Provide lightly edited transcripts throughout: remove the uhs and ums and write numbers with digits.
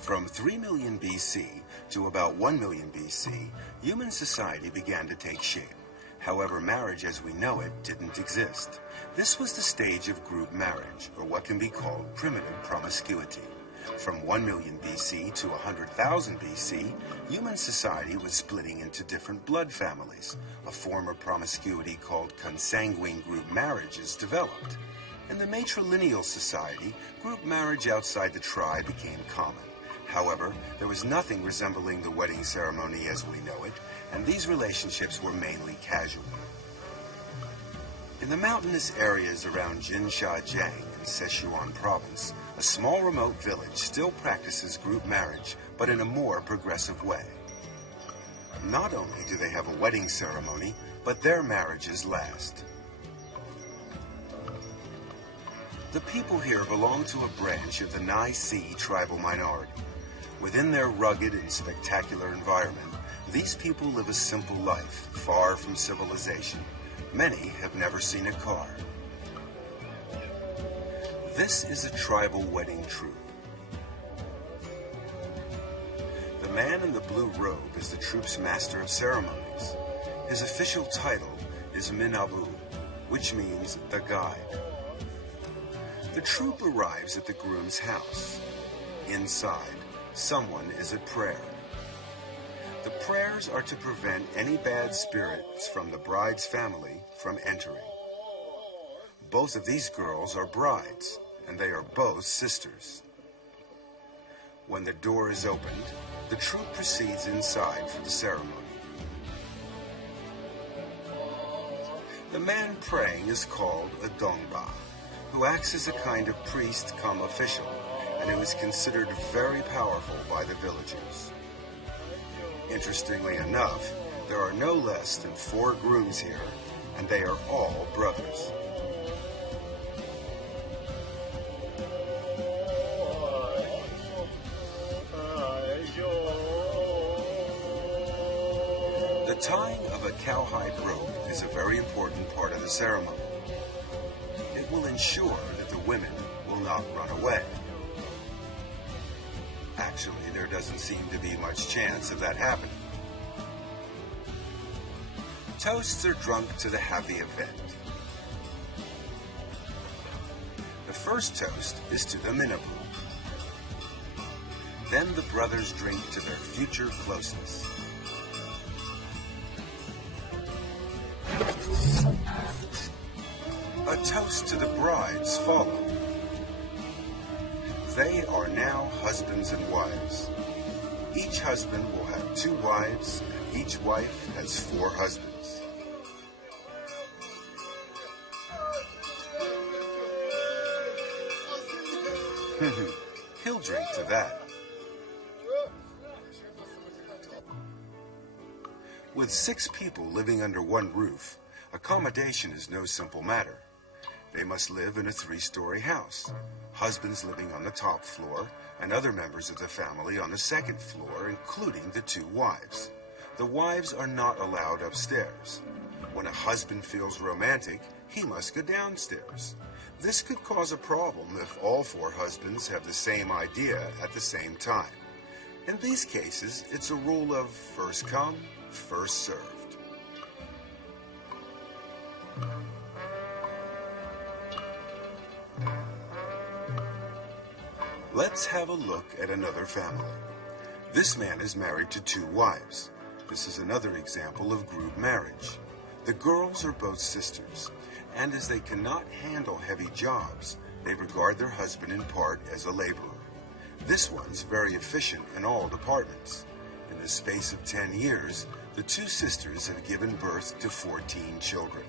From 3 million BC to about 1 million BC, human society began to take shape. However, marriage as we know it didn't exist. This was the stage of group marriage, or what can be called primitive promiscuity. From 1 million BC to 100,000 BC, human society was splitting into different blood families. A form of promiscuity called consanguine group marriages developed. In the matrilineal society, group marriage outside the tribe became common. However, there was nothing resembling the wedding ceremony as we know it, and these relationships were mainly casual. In the mountainous areas around Jinshajiang in Sichuan province, a small remote village still practices group marriage, but in a more progressive way. Not only do they have a wedding ceremony, but their marriages last. The people here belong to a branch of the Nai Si tribal minority. Within their rugged and spectacular environment, these people live a simple life, far from civilization. Many have never seen a car. This is a tribal wedding troupe. The man in the blue robe is the troupe's master of ceremonies. His official title is Minabu, which means the guide. The troupe arrives at the groom's house. Inside, someone is at prayer. The prayers are to prevent any bad spirits from the bride's family from entering. Both of these girls are brides, and they are both sisters. When the door is opened, the troupe proceeds inside for the ceremony. The man praying is called a Dongba, who acts as a kind of priest cum official, and who is considered very powerful by the villagers. Interestingly enough, there are no less than 4 grooms here, and they are all brothers. The tying of a cowhide rope is a very important part of the ceremony. It will ensure that the women will not run away. Actually, there doesn't seem to be much chance of that happening. Toasts are drunk to the happy event. The first toast is to the Minabu. Then the brothers drink to their future closeness. A toast to the brides follow. They are now husbands and wives. Each husband will have 2 wives, and each wife has 4 husbands. He'll drink to that. With 6 people living under one roof, accommodation is no simple matter. They must live in a 3-story house, husbands living on the top floor, and other members of the family on the 2nd floor, including the 2 wives. The wives are not allowed upstairs. When a husband feels romantic, he must go downstairs. This could cause a problem if all 4 husbands have the same idea at the same time. In these cases, it's a rule of first come, first served. Let's have a look at another family. This man is married to 2 wives. This is another example of group marriage. The girls are both sisters, and as they cannot handle heavy jobs, they regard their husband in part as a laborer. This one's very efficient in all departments. In the space of 10 years, the 2 sisters have given birth to 14 children.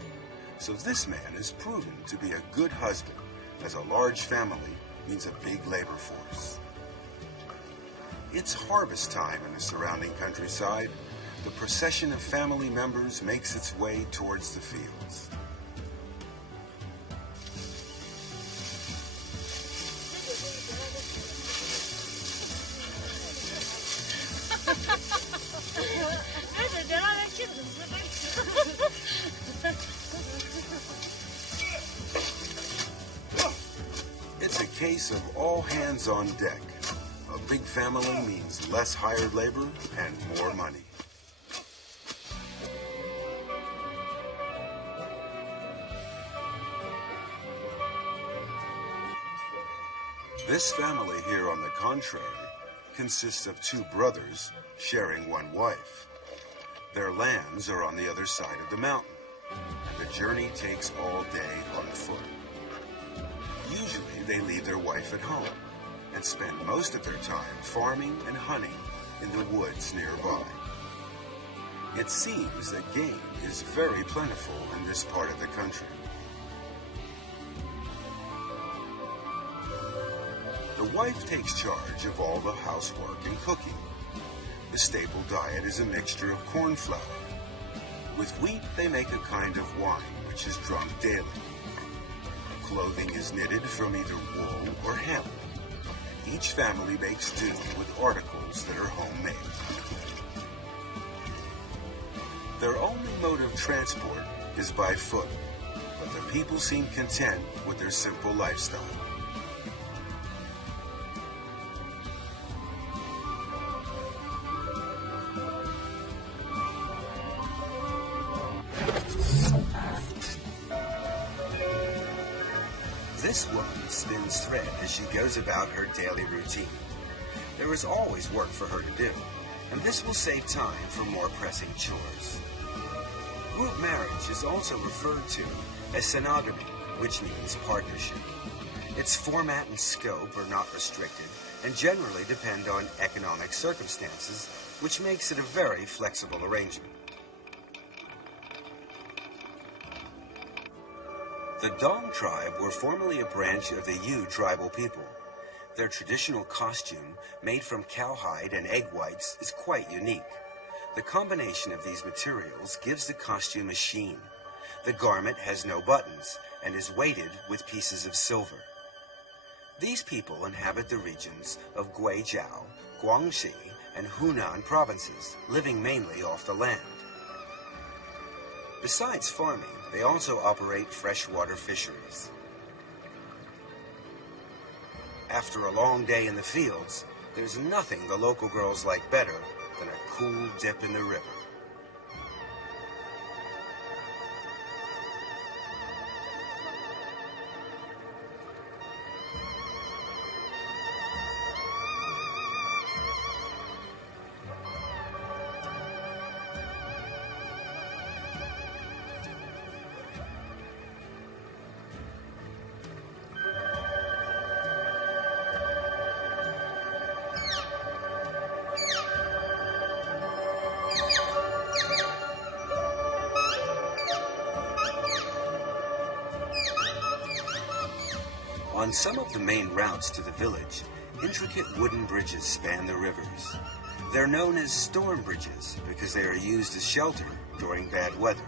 So this man is proven to be a good husband, as a large family means a big labor force. It's harvest time in the surrounding countryside. The procession of family members makes its way towards the fields. case of all hands on deck. A big family means less hired labor and more money. This family here, on the contrary, consists of two brothers sharing one wife. Their lands are on the other side of the mountain, and the journey takes all day on foot. Usually they leave their wife at home and spend most of their time farming and hunting in the woods nearby. It seems that game is very plentiful in this part of the country. The wife takes charge of all the housework and cooking. The staple diet is a mixture of corn flour. With wheat, they make a kind of wine, which is drunk daily. Clothing is knitted from either wool or hemp. Each family makes do with articles that are homemade. Their only mode of transport is by foot, but the people seem content with their simple lifestyle. This woman spins thread as she goes about her daily routine. There is always work for her to do, and this will save time for more pressing chores. Group marriage is also referred to as synogamy, which means partnership. Its format and scope are not restricted and generally depend on economic circumstances, which makes it a very flexible arrangement. The Dong tribe were formerly a branch of the Yu tribal people. Their traditional costume, made from cowhide and egg whites, is quite unique. The combination of these materials gives the costume a sheen. The garment has no buttons and is weighted with pieces of silver. These people inhabit the regions of Guizhou, Guangxi, and Hunan provinces, living mainly off the land. Besides farming, they also operate freshwater fisheries. After a long day in the fields, there's nothing the local girls like better than a cool dip in the river. On some of the main routes to the village, intricate wooden bridges span the rivers. They're known as storm bridges because they are used as shelter during bad weather.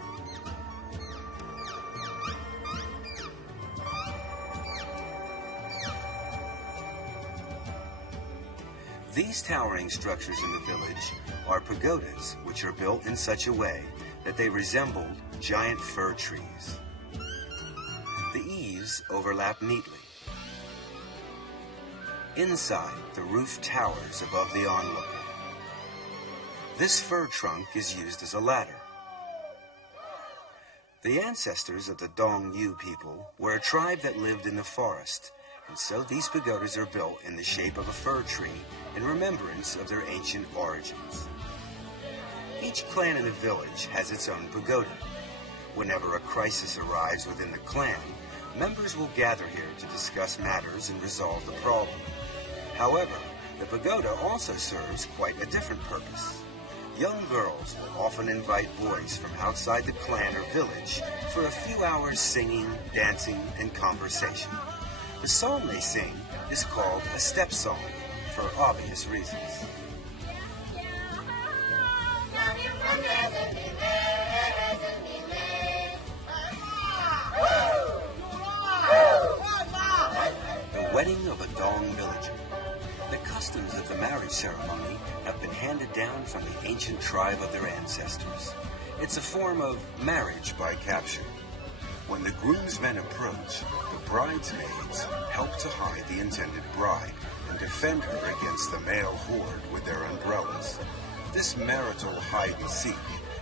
These towering structures in the village are pagodas, which are built in such a way that they resemble giant fir trees. The eaves overlap neatly. Inside, the roof towers above the onlooker. This fir trunk is used as a ladder. The ancestors of the Dong Yu people were a tribe that lived in the forest, and so these pagodas are built in the shape of a fir tree in remembrance of their ancient origins. Each clan in a village has its own pagoda. Whenever a crisis arrives within the clan, members will gather here to discuss matters and resolve the problem. However, the pagoda also serves quite a different purpose. Young girls will often invite boys from outside the clan or village for a few hours singing, dancing, and conversation. The song they sing is called a step song, for obvious reasons. The wedding of a Dong villager. The customs of the marriage ceremony have been handed down from the ancient tribe of their ancestors. It's a form of marriage by capture. When the groomsmen approach, the bridesmaids help to hide the intended bride and defend her against the male horde with their umbrellas. This marital hide-and-seek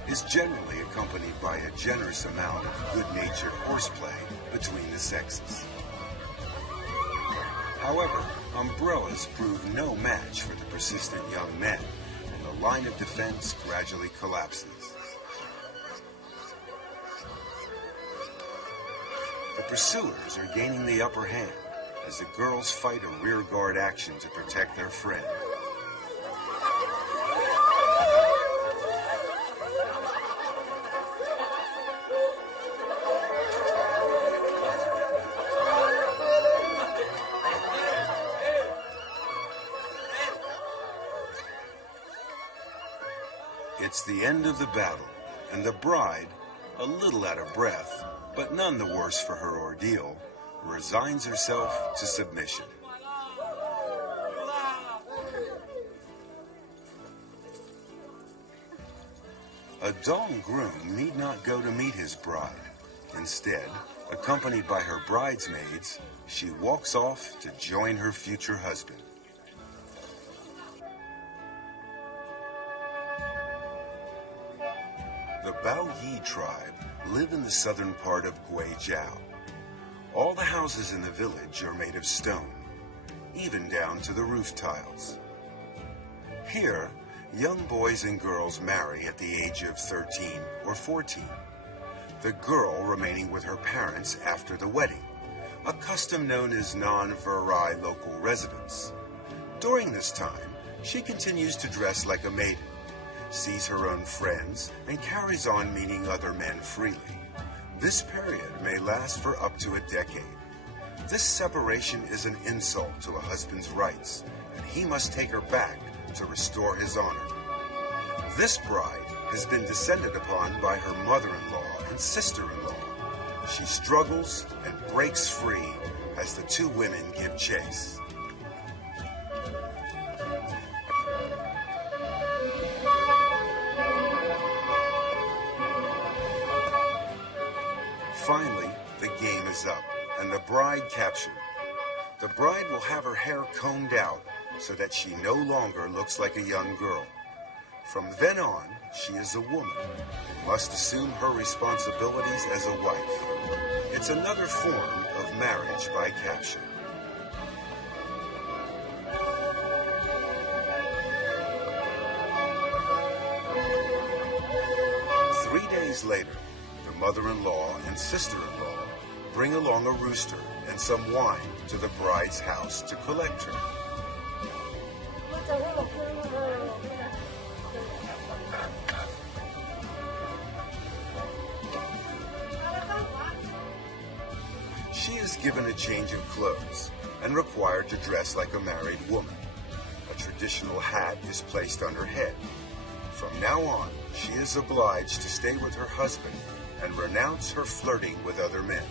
is generally accompanied by a generous amount of good-natured horseplay between the sexes. However, umbrellas prove no match for the persistent young men, and the line of defense gradually collapses. The pursuers are gaining the upper hand as the girls fight a rearguard action to protect their friend. It's the end of the battle, and the bride, a little out of breath, but none the worse for her ordeal, resigns herself to submission. A dull groom need not go to meet his bride. Instead, accompanied by her bridesmaids, she walks off to join her future husband. The Bao Yi tribe live in the southern part of Guijiao. All the houses in the village are made of stone, even down to the roof tiles. Here, young boys and girls marry at the age of 13 or 14, the girl remaining with her parents after the wedding, a custom known as non-virai local residence. During this time, she continues to dress like a maiden, sees her own friends, and carries on meeting other men freely. This period may last for up to a decade. This separation is an insult to a husband's rights, and he must take her back to restore his honor. This bride has been descended upon by her mother-in-law and sister-in-law. She struggles and breaks free as the two women give chase. Finally, the game is up, and the bride captured. The bride will have her hair combed out so that she no longer looks like a young girl. From then on, she is a woman and must assume her responsibilities as a wife. It's another form of marriage by capture. Three days later, the mother-in-law and sister-in-law bring along a rooster and some wine to the bride's house to collect her. She is given a change of clothes and required to dress like a married woman. A traditional hat is placed on her head. From now on, she is obliged to stay with her husband and renounce her flirting with other men.